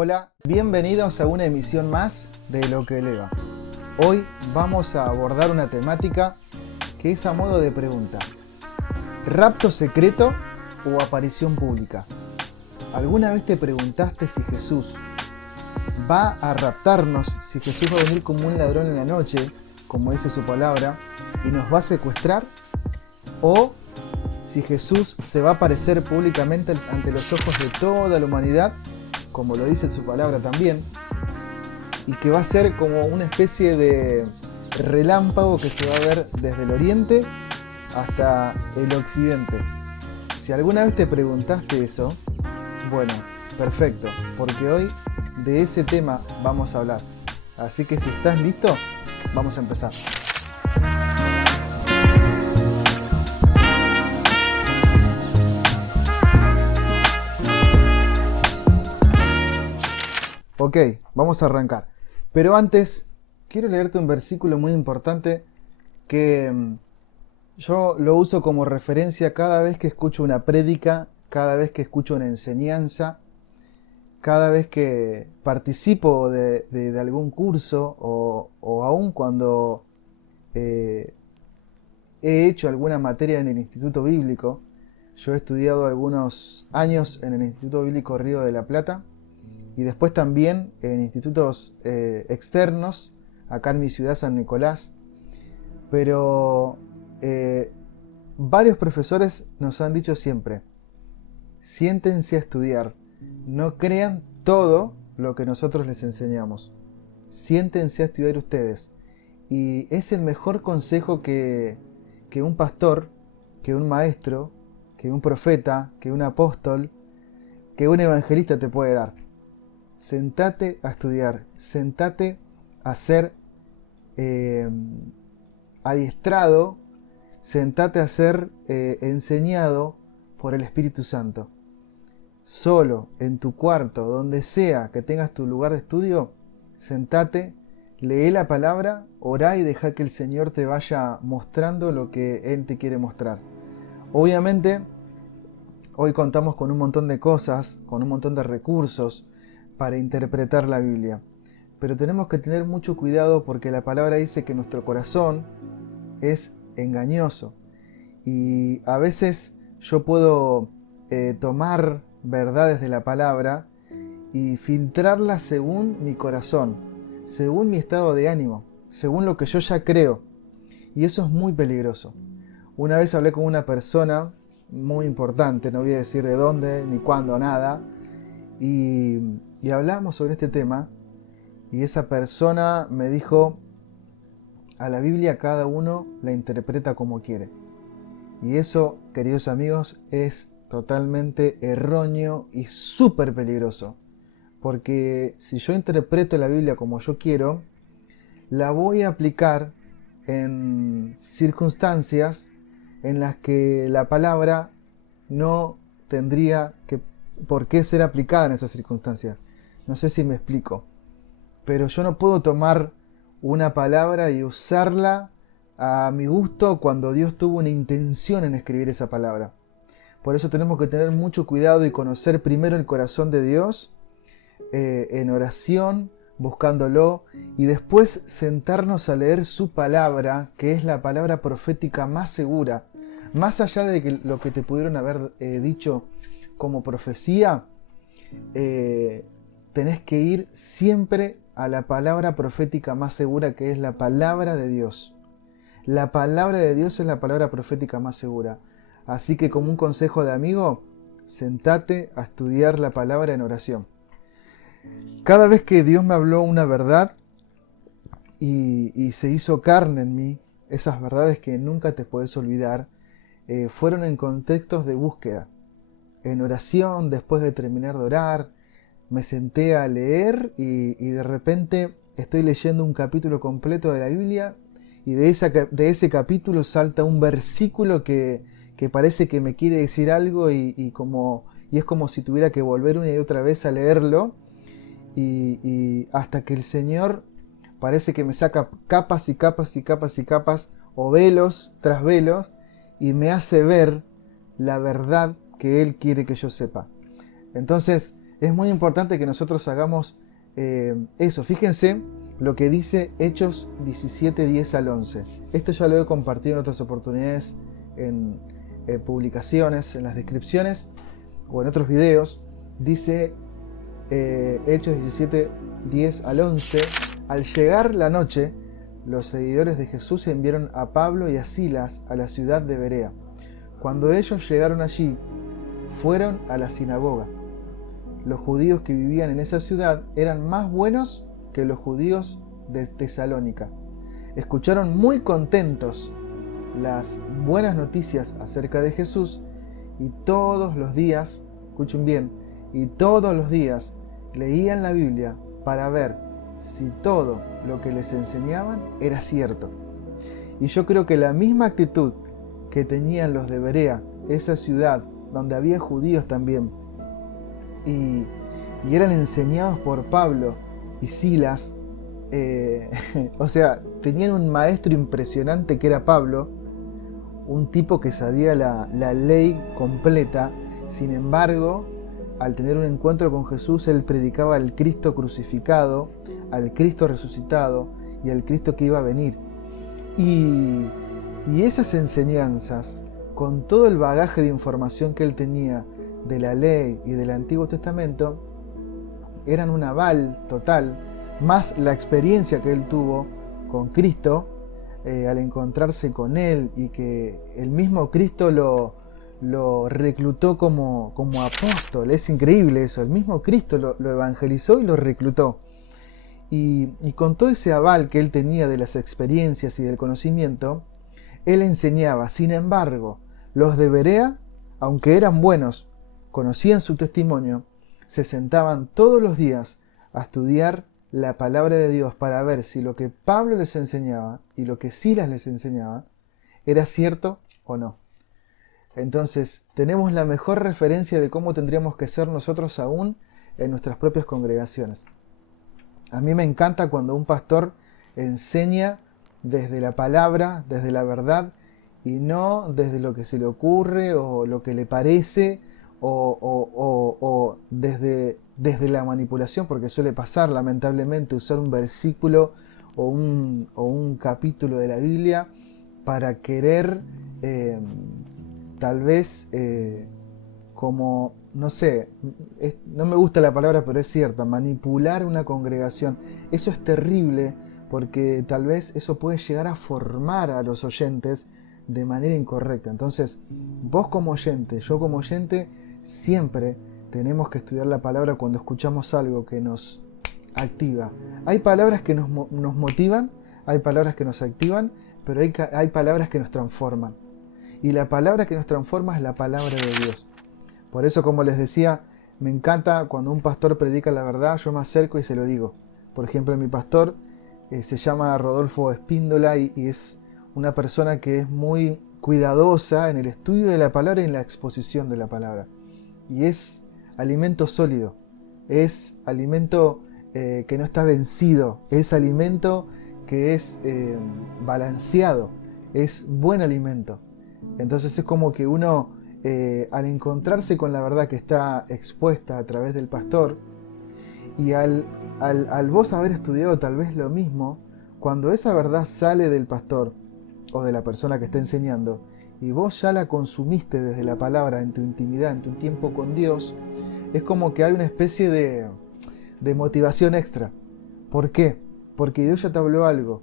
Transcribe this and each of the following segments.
Hola, bienvenidos a una emisión más de Lo que eleva. Hoy vamos a abordar una temática que es a modo de pregunta. ¿Rapto secreto o aparición pública? ¿Alguna vez te preguntaste si Jesús va a raptarnos, si Jesús va a venir como un ladrón en la noche, como dice su palabra, y nos va a secuestrar? ¿O si Jesús se va a aparecer públicamente ante los ojos de toda la humanidad, como lo dice su palabra también, y que va a ser como una especie de relámpago que se va a ver desde el oriente hasta el occidente? Si alguna vez te preguntaste eso, bueno, perfecto, porque hoy de ese tema vamos a hablar. Así que si estás listo, vamos a empezar. Ok, vamos a arrancar. Pero antes, quiero leerte un versículo muy importante que yo lo uso como referencia cada vez que escucho una prédica, cada vez que escucho una enseñanza, cada vez que participo de algún curso o aún cuando he hecho alguna materia en el Instituto Bíblico. Yo he estudiado algunos años en el Instituto Bíblico Río de la Plata y después también en institutos externos, acá en mi ciudad San Nicolás. Pero varios profesores nos han dicho siempre: siéntense a estudiar, no crean todo lo que nosotros les enseñamos, siéntense a estudiar ustedes. Y es el mejor consejo que un pastor, que un maestro, que un profeta, que un apóstol, que un evangelista te puede dar. Sentate a estudiar, sentate a ser adiestrado, sentate a ser enseñado por el Espíritu Santo. Solo, en tu cuarto, donde sea que tengas tu lugar de estudio, sentate, lee la palabra, orá y deja que el Señor te vaya mostrando lo que Él te quiere mostrar. Obviamente, hoy contamos con un montón de cosas, con un montón de recursos para interpretar la Biblia. Pero tenemos que tener mucho cuidado porque la palabra dice que nuestro corazón es engañoso. Y a veces yo puedo tomar verdades de la palabra y filtrarlas según mi corazón, según mi estado de ánimo, según lo que yo ya creo. Y eso es muy peligroso. Una vez hablé con una persona muy importante, no voy a decir de dónde, ni cuándo, nada, y hablamos sobre este tema, y esa persona me dijo: a la Biblia cada uno la interpreta como quiere. Y eso, queridos amigos, es totalmente erróneo y súper peligroso. Porque si yo interpreto la Biblia como yo quiero, la voy a aplicar en circunstancias en las que la palabra no tendría por qué ser aplicada en esas circunstancias. No sé si me explico. Pero yo no puedo tomar una palabra y usarla a mi gusto cuando Dios tuvo una intención en escribir esa palabra. Por eso tenemos que tener mucho cuidado y conocer primero el corazón de Dios en oración, buscándolo, y después sentarnos a leer su palabra, que es la palabra profética más segura. Más allá de lo que te pudieron haber dicho como profecía, tenés que ir siempre a la palabra profética más segura, que es la palabra de Dios. La palabra de Dios es la palabra profética más segura. Así que, como un consejo de amigo, sentate a estudiar la palabra en oración. Cada vez que Dios me habló una verdad y se hizo carne en mí, esas verdades que nunca te puedes olvidar, fueron en contextos de búsqueda. En oración, después de terminar de orar, me senté a leer y de repente estoy leyendo un capítulo completo de la Biblia y de ese capítulo salta un versículo que parece que me quiere decir algo y es como si tuviera que volver una y otra vez a leerlo y hasta que el Señor parece que me saca capas y capas y capas y capas o velos tras velos y me hace ver la verdad que Él quiere que yo sepa. Entonces, Es muy importante que nosotros hagamos eso. Fíjense lo que dice Hechos 17, 10 al 11. Esto ya lo he compartido en otras oportunidades, en publicaciones, en las descripciones o en otros videos. Dice Hechos 17, 10 al 11. Al llegar la noche, los seguidores de Jesús enviaron a Pablo y a Silas a la ciudad de Berea. Cuando ellos llegaron allí, fueron a la sinagoga. Los judíos que vivían en esa ciudad eran más buenos que los judíos de Tesalónica. Escucharon muy contentos las buenas noticias acerca de Jesús y todos los días, escuchen bien, y todos los días leían la Biblia para ver si todo lo que les enseñaban era cierto. Y yo creo que la misma actitud que tenían los de Berea, esa ciudad donde había judíos también, y eran enseñados por Pablo y Silas, o sea, tenían un maestro impresionante que era Pablo, un tipo que sabía la ley completa. Sin embargo, al tener un encuentro con Jesús, él predicaba al Cristo crucificado, al Cristo resucitado y al Cristo que iba a venir. Y esas enseñanzas, con todo el bagaje de información que él tenía de la ley y del Antiguo Testamento, eran un aval total, más la experiencia que él tuvo con Cristo al encontrarse con él, y que el mismo Cristo lo reclutó como apóstol. Es increíble eso, el mismo Cristo lo evangelizó y lo reclutó. Y con todo ese aval que él tenía de las experiencias y del conocimiento, él enseñaba. Sin embargo, los de Berea, aunque eran buenos, conocían su testimonio, se sentaban todos los días a estudiar la palabra de Dios para ver si lo que Pablo les enseñaba y lo que Silas les enseñaba era cierto o no. Entonces, tenemos la mejor referencia de cómo tendríamos que ser nosotros aún en nuestras propias congregaciones. A mí me encanta cuando un pastor enseña desde la palabra, desde la verdad, y no desde lo que se le ocurre o lo que le parece, o desde la manipulación, porque suele pasar lamentablemente usar un versículo o un capítulo de la Biblia para querer tal vez como, no sé, no me gusta la palabra, pero es cierta, manipular una congregación. Eso es terrible, porque tal vez eso puede llegar a formar a los oyentes de manera incorrecta. Entonces, vos como oyente, yo como oyente, siempre tenemos que estudiar la palabra cuando escuchamos algo que nos activa. Hay palabras que nos motivan, hay palabras que nos activan, pero hay palabras que nos transforman. Y la palabra que nos transforma es la palabra de Dios. Por eso, como les decía, me encanta cuando un pastor predica la verdad, yo me acerco y se lo digo. Por ejemplo, mi pastor se llama Rodolfo Espíndola y es una persona que es muy cuidadosa en el estudio de la palabra y en la exposición de la palabra. Y es alimento sólido, es alimento que no está vencido, es alimento que es balanceado, es buen alimento. Entonces es como que uno, al encontrarse con la verdad que está expuesta a través del pastor, y al vos haber estudiado tal vez lo mismo, cuando esa verdad sale del pastor o de la persona que está enseñando, y vos ya la consumiste desde la palabra en tu intimidad, en tu tiempo con Dios, es como que hay una especie de motivación extra. ¿Por qué? Porque Dios ya te habló algo,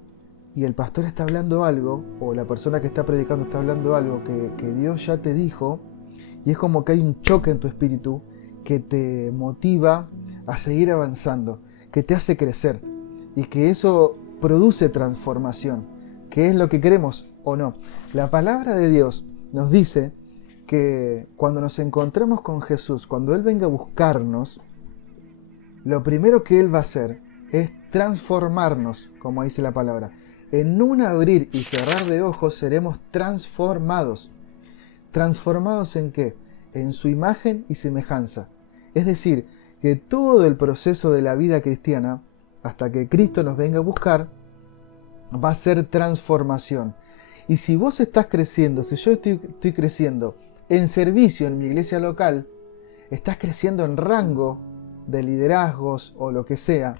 y el pastor está hablando algo, o la persona que está predicando está hablando algo que Dios ya te dijo, y es como que hay un choque en tu espíritu que te motiva a seguir avanzando, que te hace crecer, y que eso produce transformación, que es lo que queremos o no. La palabra de Dios nos dice que cuando nos encontremos con Jesús, cuando Él venga a buscarnos, lo primero que Él va a hacer es transformarnos, como dice la palabra. En un abrir y cerrar de ojos seremos transformados. ¿Transformados en qué? En su imagen y semejanza. Es decir, que todo el proceso de la vida cristiana, hasta que Cristo nos venga a buscar, va a ser transformación. Y si vos estás creciendo, si yo estoy creciendo en servicio en mi iglesia local, estás creciendo en rango de liderazgos o lo que sea.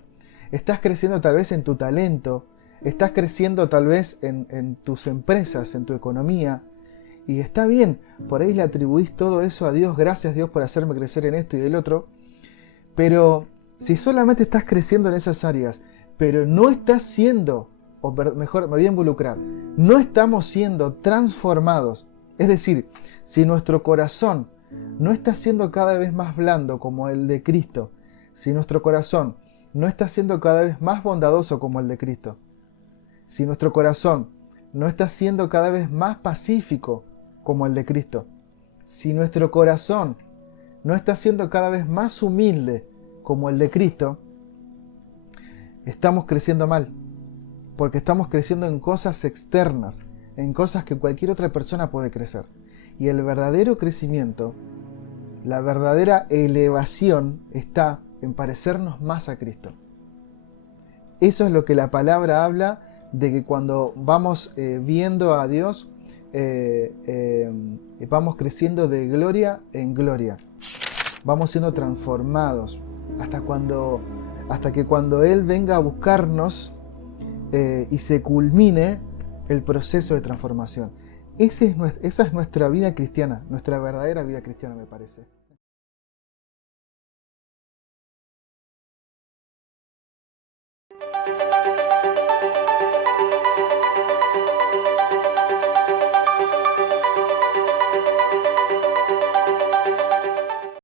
Estás creciendo tal vez en tu talento, estás creciendo tal vez en tus empresas, en tu economía. Y está bien, por ahí le atribuís todo eso a Dios, gracias Dios por hacerme crecer en esto y el otro. Pero si solamente estás creciendo en esas áreas, pero no estás siendo, o mejor, me voy a involucrar, no estamos siendo transformados. Es decir, si nuestro corazón no está siendo cada vez más blando como el de Cristo, si nuestro corazón no está siendo cada vez más bondadoso como el de Cristo, si nuestro corazón no está siendo cada vez más pacífico como el de Cristo, si nuestro corazón no está siendo cada vez más humilde como el de Cristo, estamos creciendo mal, porque estamos creciendo en cosas externas, en cosas que cualquier otra persona puede crecer. Y el verdadero crecimiento, la verdadera elevación está en parecernos más a Cristo. Eso es lo que la palabra habla de que cuando vamos viendo a Dios, vamos creciendo de gloria en gloria. Vamos siendo transformados hasta que cuando Él venga a buscarnos y se culmine el proceso de transformación. Esa es nuestra vida cristiana, nuestra verdadera vida cristiana, me parece.